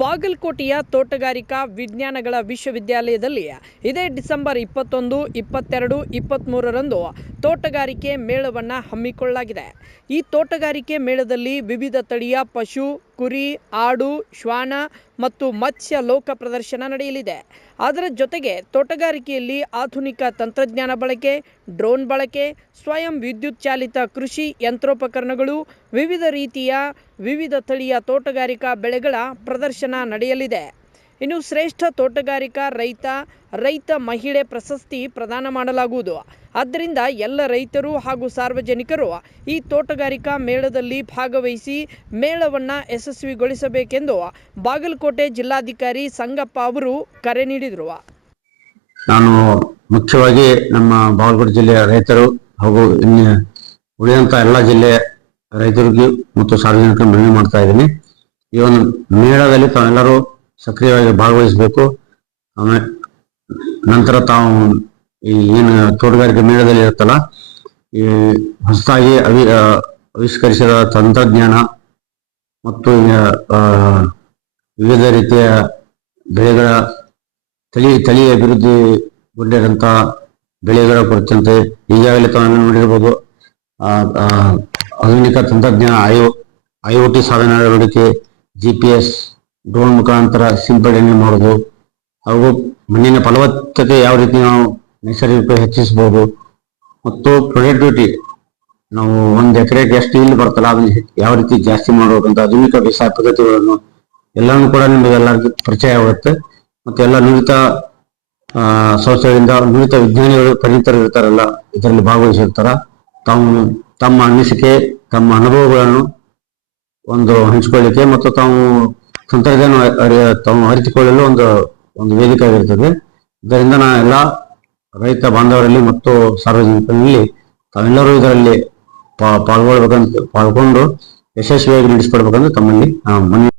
ಬಾಗಲಕೋಟೆಯ ತೋಟಗಾರಿಕಾ ವಿಜ್ಞಾನಗಳ ವಿಶ್ವವಿದ್ಯಾಲಯದಲ್ಲಿ ಇದೇ ಡಿಸೆಂಬರ್ 21, 22, 23ರಂದು ತೋಟಗಾರಿಕೆ ಮೇಳವನ್ನು ಹಮ್ಮಿಕೊಳ್ಳಲಾಗಿದೆ. ಈ ತೋಟಗಾರಿಕೆ ಮೇಳದಲ್ಲಿ ವಿವಿಧ ತಳಿಯ ಪಶು, ಕುರಿ, ಆಡು, ಶ್ವಾನ ಮತ್ತು ಮತ್ಸ್ಯ ಲೋಕ ಪ್ರದರ್ಶನ ನಡೆಯಲಿದೆ. ಅದರ ಜೊತೆಗೆ ತೋಟಗಾರಿಕೆಯಲ್ಲಿ ಆಧುನಿಕ ತಂತ್ರಜ್ಞಾನ ಬಳಕೆ, ಡ್ರೋನ್ ಬಳಕೆ, ಸ್ವಯಂ ವಿದ್ಯುತ್ ಚಾಲಿತ ಕೃಷಿ ಯಂತ್ರೋಪಕರಣಗಳು, ವಿವಿಧ ತಳಿಯ ತೋಟಗಾರಿಕಾ ಬೆಳೆಗಳ ಪ್ರದರ್ಶನ ನಡೆಯಲಿದೆ. ಇನ್ನು ಶ್ರೇಷ್ಠ ತೋಟಗಾರಿಕಾ ರೈತ ಮಹಿಳೆ ಪ್ರಶಸ್ತಿ ಪ್ರದಾನ ಮಾಡಲಾಗುವುದು. ಆದ್ದರಿಂದ ಎಲ್ಲ ರೈತರು ಹಾಗೂ ಸಾರ್ವಜನಿಕರು ಈ ತೋಟಗಾರಿಕಾ ಮೇಳದಲ್ಲಿ ಭಾಗವಹಿಸಿ ಮೇಳವನ್ನು ಯಶಸ್ವಿಗೊಳಿಸಬೇಕೆಂದು ಬಾಗಲಕೋಟೆ ಜಿಲ್ಲಾಧಿಕಾರಿ ಸಂಗಪ್ಪ ಅವರು ಕರೆ ನೀಡಿದರು. ನಾನು ಮುಖ್ಯವಾಗಿ ನಮ್ಮ ಬಾಗಲಕೋಟೆ ಜಿಲ್ಲೆಯ ರೈತರು ಹಾಗೂ ಉಳಿದಂತ ಎಲ್ಲ ಜಿಲ್ಲೆಯ ರೈತರಿಗೆ ಮತ್ತು ಸಾರ್ವಜನಿಕರು ಮನವಿ ಮಾಡ್ತಾ ಇದ್ದೀನಿ. ಈ ಒಂದು ಮೇಳದಲ್ಲಿ ತಾವೆಲ್ಲರೂ ಸಕ್ರಿಯವಾಗಿ ಭಾಗವಹಿಸಬೇಕು. ಆಮೇಲೆ ನಂತರ ತಾವು ಈ ಏನು ತೋಟಗಾರಿಕೆ ಮೇಳದಲ್ಲಿ ಇರುತ್ತಲ್ಲ, ಈ ಹೊಸದಾಗಿ ಆವಿಷ್ಕರಿಸಿದ ತಂತ್ರಜ್ಞಾನ ಮತ್ತು ವಿವಿಧ ರೀತಿಯ ಬೆಳೆಗಳ ತಳಿ ಅಭಿವೃದ್ಧಿಗೊಂಡಿರುವಂಥ ಬೆಳೆಗಳ ಕುರಿತಂತೆ ಈಗಾಗಲೇ ತಾವು ನೋಡಿರ್ಬೋದು. ಆಧುನಿಕ ತಂತ್ರಜ್ಞಾನ IoT ಸಾಧನಗಳ ಅಳವಡಿಕೆ, GPS, ಡ್ರೋನ್ ಮುಖಾಂತರ ಸಿಂಪಡಣೆ ಮಾಡೋದು ಹಾಗೂ ಮಣ್ಣಿನ ಫಲವತ್ತತೆ ಯಾವ ರೀತಿ ನಾವು ನೈಸರ್ಗಿಕ ಹೆಚ್ಚಿಸಬಹುದು ಮತ್ತು ಪ್ರೊಡಕ್ಟಿವಿಟಿ ನಾವು ಒಂದು ಎಕರೆಗೆ ಎಷ್ಟು ಇಲ್ಲಿ ಬರ್ತಲ್ಲ ಅದನ್ನ ಯಾವ ರೀತಿ ಜಾಸ್ತಿ ಮಾಡಬೇಕಂತ ಆಧುನಿಕ ಬೇಸಾಯ ಪದ್ಧತಿಗಳನ್ನು ಎಲ್ಲಾನು ಕೂಡ ನಿಮಗೆಲ್ಲರಿಗೂ ಪರಿಚಯ ಆಗುತ್ತೆ. ಮತ್ತೆ ಎಲ್ಲ ನುರಿತ ಸಂಸ್ಥೆಗಳಿಂದ ನುರಿತ ವಿಜ್ಞಾನಿಗಳು ಪರಿಣಿತರು ಇರ್ತಾರಲ್ಲ, ಇದರಲ್ಲಿ ಭಾಗವಹಿಸಿರ್ತಾರ. ತಾವು ತಮ್ಮ ಅನಿಸಿಕೆ, ತಮ್ಮ ಅನುಭವಗಳನ್ನು ಒಂದು ಹಂಚಿಕೊಳ್ಳಿಕ್ಕೆ ಮತ್ತು ತಾವು ತಂತ್ರಜ್ಞಾನ ಅರಿತುಕೊಳ್ಳಲು ಒಂದು ವೇದಿಕೆ ಆಗಿರ್ತದೆ. ಇದರಿಂದ ನಾ ಎಲ್ಲ ರೈತ ಬಾಂಧವರಲ್ಲಿ ಮತ್ತು ಸಾರ್ವಜನಿಕರಲ್ಲಿ ತಾವೆಲ್ಲರೂ ಇದರಲ್ಲಿ ಪಾಲ್ಗೊಳ್ಳು ಯಶಸ್ವಿಯಾಗಿ ನಡೆಸಿಕೊಡ್ಬೇಕಂತ ತಮ್ಮಲ್ಲಿ ಮನವಿ